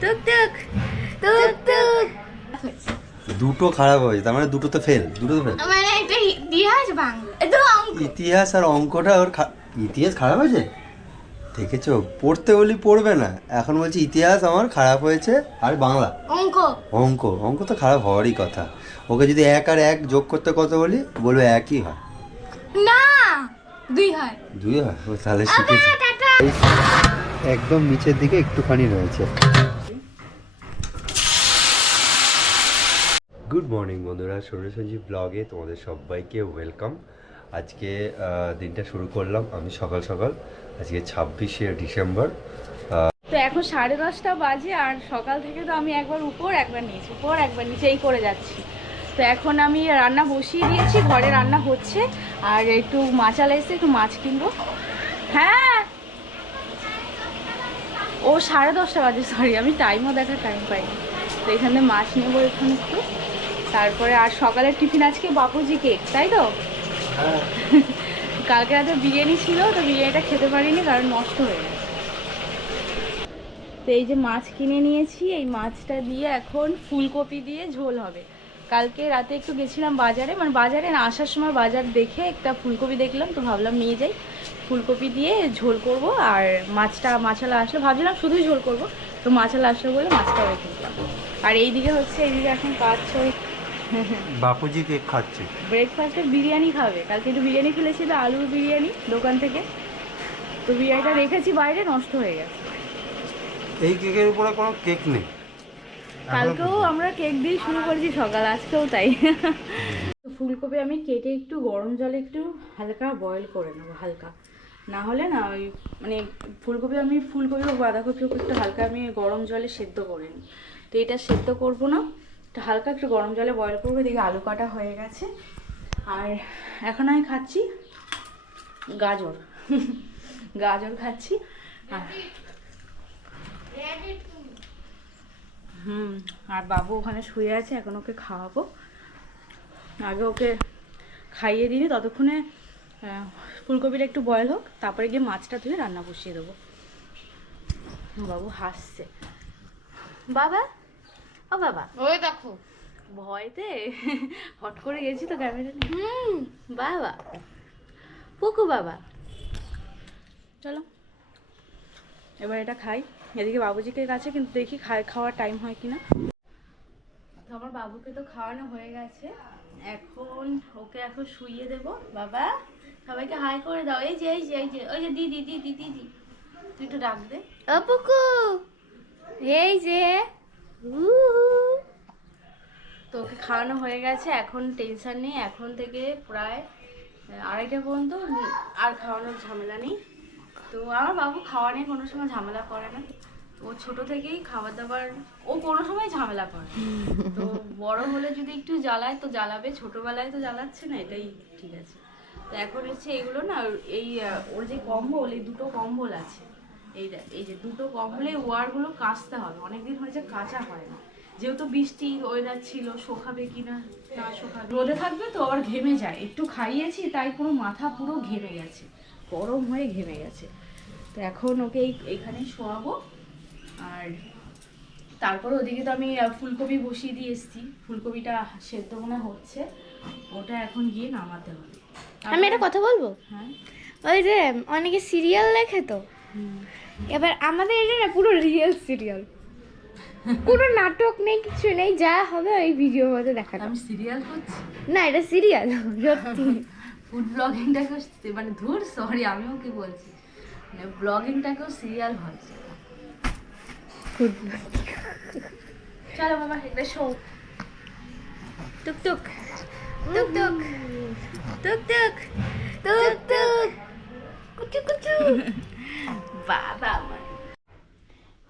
টুক টুক টুক টুক। দুটো খারাপ হয়েছে তার মানে দুটো তো ফেল দুটো তো ফেল মানে একটা ইতিহাস অঙ্ক। ইতিহাস আর অঙ্কটা ওর খা- ইতিহাস খারাপ হয়েছে? দেখেছ পড়তে বলি পড়বে না। এখন বলছি ইতিহাস আমার খারাপ হয়েছে আর বাংলা। অঙ্ক। অঙ্ক অঙ্ক তো খারাপ হওয়ারই কথা। ওকে যদি এক আর এক যোগ করতে কত বলি? বলবে একই হয়। না দুই হয়। দুই হয়? ও তাহলে শিখেছি। একদম নিচের দিকে একটুখানি রয়েছে। গুড মর্নিং বন্ধুরা সৌর সঞ্জীব ব্লগে তোমাদের সবাইকে ওয়েলকাম। আজকে দিনটা শুরু করলাম আমি সকাল সকাল, আজকে ছাব্বিশে ডিসেম্বর। তো এখন সাড়ে দশটা বাজে আর সকাল থেকে তো আমি একবার উপর, একবার নিচে, উপর, একবার নিচে এই করে যাচ্ছি। তো এখন আমি রান্না বসিয়ে দিয়েছি, ঘরে রান্না হচ্ছে, আর একটু মাচাল এসে একটু মাছ কিনবো। হ্যাঁ! ও সাড়ে দশটা বাজে সরি আমি টাইমও দেখার টাইম পাইনি। তো এখানে মাছ নেব এখন একটু। তারপরে আর সকালের টিফিন আজকে বাপুজি কেক তাই তো? কালকে রাতে বিরিয়ানি ছিল তো বিরিয়ানিটা খেতে পারিনি কারণ নষ্ট হয়ে গেছে। তো এই যে মাছ কিনে নিয়েছি এই মাছটা দিয়ে এখন ফুলকপি দিয়ে ঝোল হবে। কালকে রাতে একটু গেছিলাম বাজারে মানে বাজারে না আসার সময় বাজার দেখে একটা ফুলকপি দেখলাম তো ভাবলাম নিয়ে যাই। ফুলকপি দিয়ে ঝোল করব আর মাছটা মাছালা আসলে ভাবছিলাম শুধুই ঝোল করব তো মাছালা আসলে বলে মাছটা রেখে দিলাম। আর এইদিকে হচ্ছে এইদিকে এখন কাজ চল বাপুজি কেক খাচ্ছে। ব্রেকফাস্টে বিরিয়ানি খাবে। কালকে একটু বিরিয়ানি খেলেছিল আলুর বিরিয়ানি দোকান থেকে। তো বিরিয়ানিটা রেখেছি বাইরে নষ্ট হয়ে গেছে। এই কেকের উপরে কোনো কেক নেই। কালকেও আমরা কেক দিয়ে শুরু করেছি সকাল আজকেও তাই। ফুলকপি আমি কেটে একটু গরম জলে একটু হালকা বয়েল করে নেব হালকা। না হলে না ওই মানে ফুলকপি আমি ফুলকপি বা বাঁধাকপি একটু হালকা আমি গরম জলে সেদ্ধ করে নিই। তো এটা সেদ্ধ করব না। হালকা একটু গরম জলে বয়ল করব দেখি আলু কাটা হয়ে গেছে। আর এখন আমি খাচ্ছি গাজর। গাজর খাচ্ছি। আর হুম, আর বাবু ওখানে শুয়ে আছে, এখন ওকে খাওয়াবো। আগে ওকে খাইয়ে দিই ততক্ষণে ফুলকপিটা একটু বয়েল হোক, তারপরে গিয়ে মাছটা ধুয়ে রান্না বসিয়ে দেবো। বাবু হাসছে। বাবা ও বাবা। ওই দেখো। ভয়তে? হট করে গেছি তো ক্যামেরা নিয়ে। হুম। বাবা। পুকু বাবা। চলো। এবার এটা খাই। এদিকে বাবুজিকে কাছে কিন্তু দেখি খাই খাওয়ার টাইম হয় কিনা। তো আমার বাবুকে তো খাওয়ানো হয়ে গেছে। এখন ওকে এখন শুইয়ে দেব। বাবা সবাইকে হাই করে দাও। এই যে এই যে এই যে ওই যে দিদি দিদি দিদি তুই একটু ডাক দে। ও পুকু। এই যে। তো ওকে খাওয়ানো হয়ে গেছে, এখন টেনশন নেই, এখন থেকে প্রায় আড়াইটা পর্যন্ত আর খাওয়ানোর ঝামেলা নেই। তো আমার বাবু খাওয়া নিয়ে কোনো সময় ঝামেলা করে না। ও ছোট থেকেই খাবার দাবার ও কোনো সময় ঝামেলা করে তো বড় হলে যদি একটু জ্বালায় তো জ্বালাবে, ছোটবেলায় তো জ্বালাচ্ছে না, এটাই ঠিক আছে। তো এখন হচ্ছে এগুলো না, এই ওর যে কম্বল, এই দুটো কম্বল আছে। এই এই যে দুটো কম্বলে ওয়ারগুলো কাচতে হবে, অনেকদিন হয়েছে কাঁচা হয় না। যেহেতু বৃষ্টি ওয়েদার ছিল শোকাবে কিনা না শোকাবে। রোদে থাকবে তো আবার ঘেমে যায়। একটু খাইয়েছি তাই পুরো মাথা পুরো ঘেমে গেছে। গরম হয়ে ঘেমে গেছে। তো এখন ওকে এইখানেই শোয়াবো। আর তারপর ওদিকে তো আমি ফুলকপি বসিয়ে দিয়ে এসেছি। ফুলকপিটা সেদ্ধ মনে হচ্ছে। ওটা এখন গিয়ে নামাতে হবে। আমি একটা কথা বলব? হ্যাঁ। ওই যে অনেকে সিরিয়াল দেখে তো? এবার আমাদের এটা না পুরো রিয়েল সিরিয়াল কোনো নাটক নেই কিছু নেই যা হবে ওই ভিডিওর মধ্যে দেখা আমি সিরিয়াল করছি? না এটা সিরিয়াল সত্যি। ফুড ব্লগিংটাকেও মানে ধুর সরি আমিও কি বলছি। মানে ব্লগিংটাকেও সিরিয়াল হয়। ফুড চলো বাবা একটা শো টুকটুক টুকটুক টুকটুক টুকটুক কুচু কুচু। বাবা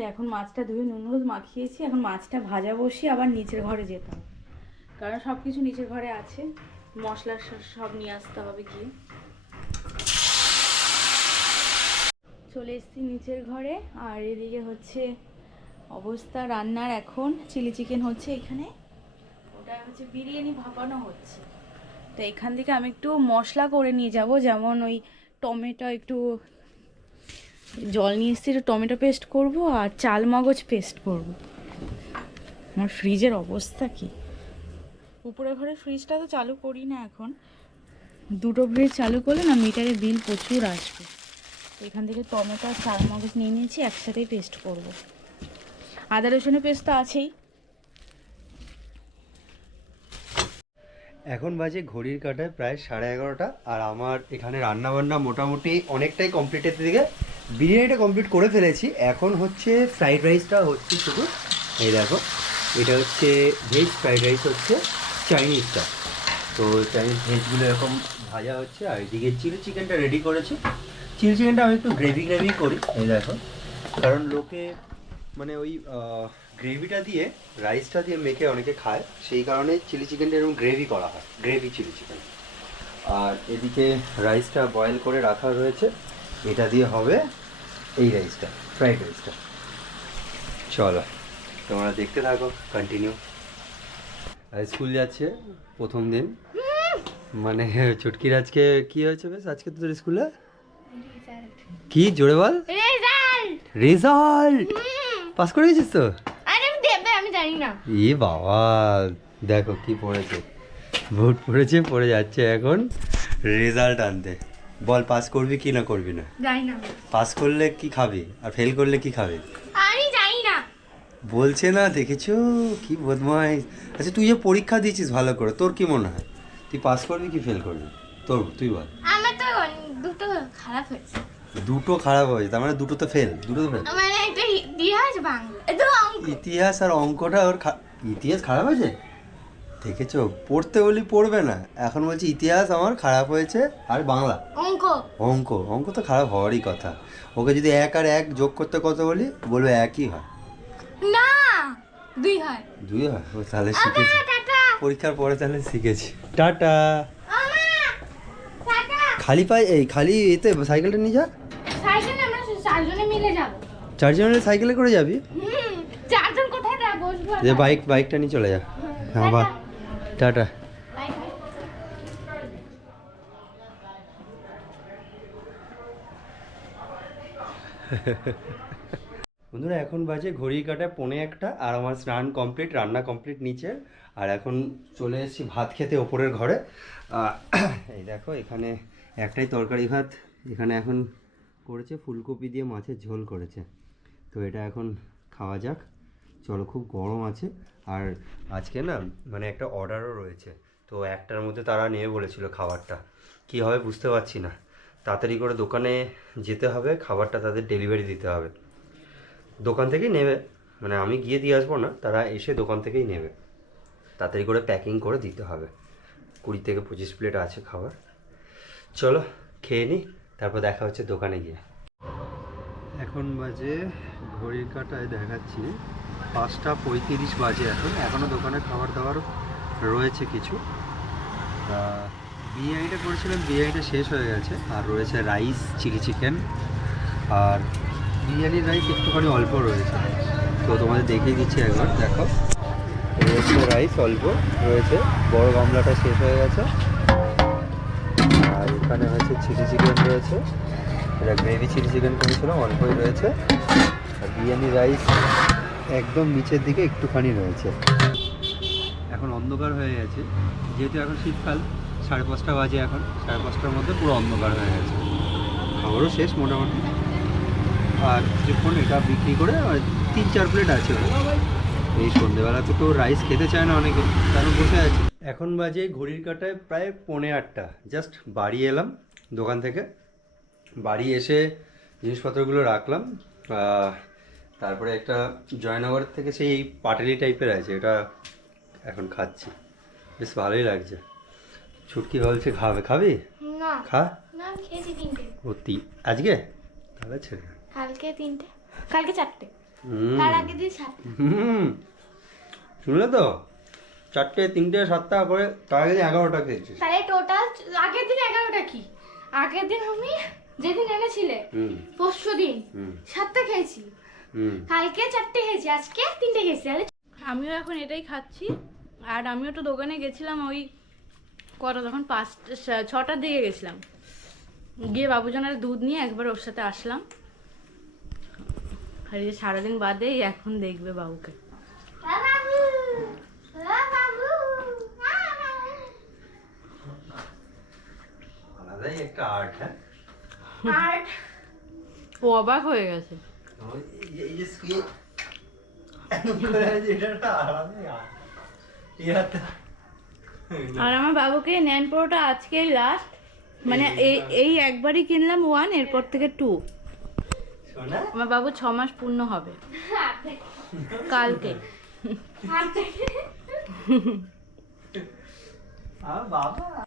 তো এখন মাছটা ধুয়ে নুন হলুদ মাখিয়েছি, এখন মাছটা ভাজা বসিয়ে আবার নিচের ঘরে যেতে হবে। কারণ সব কিছু নিচের ঘরে আছে, মশলা সব নিয়ে আসতে হবে গিয়ে। চলে এসেছি নিচের ঘরে, আর এদিকে হচ্ছে অবস্থা রান্নার এখন, চিলি চিকেন হচ্ছে এখানে। ওটা হচ্ছে বিরিয়ানি ভাপানো হচ্ছে। তো এখান থেকে আমি একটু মশলা করে নিয়ে যাব, যেমন ওই টমেটো একটু জল নিয়ে এসেছি টমেটো পেস্ট করব আর চাল মগজ পেস্ট করব। আমার ফ্রিজের অবস্থা কি? উপরে ঘরে ফ্রিজটা তো চালু করি না এখন। দুটো ফ্রিজ চালু করলে না মিটারে বিল প্রচুর আসবে। এখান থেকে টমেটো আর চাল মগজ নিয়ে নিয়েছি, একসাথেই পেস্ট করব। আদা রসুনের পেস্ট তো আছেই। এখন বাজে ঘড়ির কাটায় প্রায় সাড়ে এগারোটা, আর আমার এখানে রান্না বান্না মোটামুটি অনেকটাই কমপ্লিটের দিকে। বিরিয়ানিটা কমপ্লিট করে ফেলেছি। এখন হচ্ছে ফ্রাইড রাইসটা হচ্ছে শুধু, এই দেখো, এটা হচ্ছে ভেজ ফ্রাইড রাইস হচ্ছে চাইনিজটা তো চাইনিজ ভেজগুলো এরকম ভাজা হচ্ছে, আর এদিকে চিলি চিকেনটা রেডি করেছি। চিলি চিকেনটা আমি একটু গ্রেভি গ্রেভি করি, এই দেখো। কারণ লোকে মানে ওই গ্রেভিটা দিয়ে রাইসটা দিয়ে মেখে অনেকে খায়, সেই কারণে চিলি চিকেনটা এরকম গ্রেভি করা হয় গ্রেভি চিলি চিকেন আর এদিকে রাইসটা বয়েল করে রাখা রয়েছে, এটা দিয়ে হবে এই রাইসটা ফ্রাইড রাইসটা চলো। তোমরা দেখতে থাকো কন্টিনিউ আর স্কুল যাচ্ছে প্রথম দিন। মানে চুটকির আজকে কি হয়েছে বেশ? আজকে তোদের স্কুলে কি? জোরে বল। রেজাল্ট রেজাল্ট পাস করে গেছিস তো? আরে আমি দেবে আমি জানি না। ই বাবা দেখো কি পড়েছে। ভোট পড়েছে পড়ে যাচ্ছে এখন। রেজাল্ট আনতে। বল পাস করবি কি না করবি না? জানি না। পাস করলে কি খাবি? আর ফেল করলে কি খাবি? আমি জানি না। বলছে না দেখেছ? কি বদমাই আচ্ছা তুই যে পরীক্ষা দিয়েছিস ভালো করে। তোর কি মনে হয়? তুই পাস করবি কি ফেল করবি? তোর তুই বল। আমার তো দুটো খারাপ হয়েছে। দুটো খারাপ হয়েছে তার মানে দুটো তো ফেল দুটো তো ফেল একটা ইতিহাস বাং এটা অঙ্ক। ইতিহাস আর অঙ্কটা ওর ইতিহাস খারাপ হয়েছে? দেখেছ? পড়তে বলি পড়বে না। এখন বলছি ইতিহাস আমার খারাপ হয়েছে আর বাংলা। অঙ্ক অঙ্ক তো খারাপ হওয়ারই কথা। ওকে যদি এক আর এক যোগ করতে কত বলি? বলবে একই হয়। না দুই হয়। দুই হয়? ও তাহলে শিখেছি। পরীক্ষার পরে তাহলে শিখেছি। টাটা। খালি পায়ে এই খালি এতে সাইকেলটা নিয়ে যা। সাইকেলে আমরা চারজনে মিলে যাব। চারজনের সাইকেলে করে যাবি? চারজন কোথায় যা বসবো যে বাইক বাইকটা নিয়ে চলে যা। হ্যাঁ বা টাটা। বন্ধুরা, এখন বাজে ঘড়ি কাটায় পৌনে একটা, আর আমার স্নান কমপ্লিট রান্না কমপ্লিট নিচে। আর এখন চলে এসেছি ভাত খেতে ওপরের ঘরে। এই দেখো, এখানে একটাই তরকারি ভাত। এখানে এখন করেছে ফুলকপি দিয়ে মাছের ঝোল করেছে। তো এটা এখন খাওয়া যাক। চলো, খুব গরম আছে। আর আজকে না মানে একটা অর্ডারও রয়েছে। তো একটার মধ্যে তারা নেবে বলেছিল খাবারটা। কী হবে বুঝতে পারছি না। তাড়াতাড়ি করে দোকানে যেতে হবে, খাবারটা তাদের ডেলিভারি দিতে হবে। দোকান থেকেই নেবে মানে আমি গিয়ে দিয়ে আসব না, তারা এসে দোকান থেকেই নেবে। তাড়াতাড়ি করে প্যাকিং করে দিতে হবে। কুড়ি থেকে পঁচিশ প্লেট আছে খাবার। চলো, খেয়ে নিই তারপর দেখা হচ্ছে দোকানে গিয়ে। এখন বাজে ঘড়ির কাটায় দেখাচ্ছি। পাঁচটা পঁয়ত্রিশ বাজে এখন। এখনও দোকানে খাবার দাবার রয়েছে কিছু। বিরিয়ানিটা করেছিলাম, বিরিয়ানিটা শেষ হয়ে গেছে। আর রয়েছে রাইস, চিলি চিকেন। আর বিরিয়ানির রাইস একটুখানি অল্প রয়েছে। তো তোমাদের দেখিয়ে দিচ্ছি একবার, দেখো। রয়েছে রাইস অল্প, রয়েছে বড় গামলাটা শেষ হয়ে গেছে। আর এখানে হচ্ছে চিলি চিকেন রয়েছে। এটা গ্রেভি চিলি চিকেন করেছিলাম, অল্পই রয়েছে। আর বিরিয়ানি রাইস একদম নিচের দিকে একটুখানি রয়েছে। এখন অন্ধকার হয়ে গেছে, যেহেতু এখন শীতকাল সাড়ে পাঁচটা বাজে এখন। সাড়ে পাঁচটার মধ্যে পুরো অন্ধকার হয়ে গেছে। খাবারও শেষ মোটামুটি। আর কিছুক্ষণ এটা বিক্রি করে আর তিন চার প্লেট আছে। এই সন্ধেবেলা তো কেউ রাইস খেতে চায় না অনেকে কারণ বসে আছে। এখন বাজে ঘড়ির কাটায় প্রায় পৌনে আটটা। জাস্ট বাড়ি এলাম দোকান থেকে। বাড়ি এসে জিনিসপত্রগুলো রাখলাম। তারপরে একটা জয়নগর থেকে সেই পাটালি টাইপের আছে এটা এখন খাচ্ছি। বেশ ভালোই লাগছে। ছুটকি বলছে খাবে খাবি? না। খা। না খেয়েছি তিনটে। ও তি আজকে? তাহলে ছেড়ে কালকে তিনটে। কালকে চারটে। তার আগে দিন সাতটা হুম। শুনলে তো? চারটে তিনটে সাতটা করে তার আগে এগারোটা খেয়েছিস। তাহলে টোটাল আগের দিন এগারোটা কি? আগের দিন আমি যেদিন এনেছিলে হুম। পরশু দিন সাতটা খেয়েছি। কালকে চারটে খেয়েছি আজকে তিনটে খেয়েছি। তাহলে আমিও এখন এটাই খাচ্ছি। আর আমিও তো দোকানে গেছিলাম ওই কটা তখন পাঁচটা ছটার দিকে গেছিলাম। গিয়ে বাবুজনের দুধ নিয়ে একবার ওর সাথে আসলাম। আর এই যে সারাদিন বাদেই এখন দেখবে বাবুকে। হ্যাঁ? ও অবাক হয়ে গেছে। এটা একটা আলাদাই art। এই হাতটা আর আমার বাবুকে ন্যান পরোটা আজকে লাস্ট মানে এই এই একবারই কিনলাম ওয়ান এরপর থেকে টু আমার বাবু ছ মাস পূর্ণ হবে। কালকে। বাবা।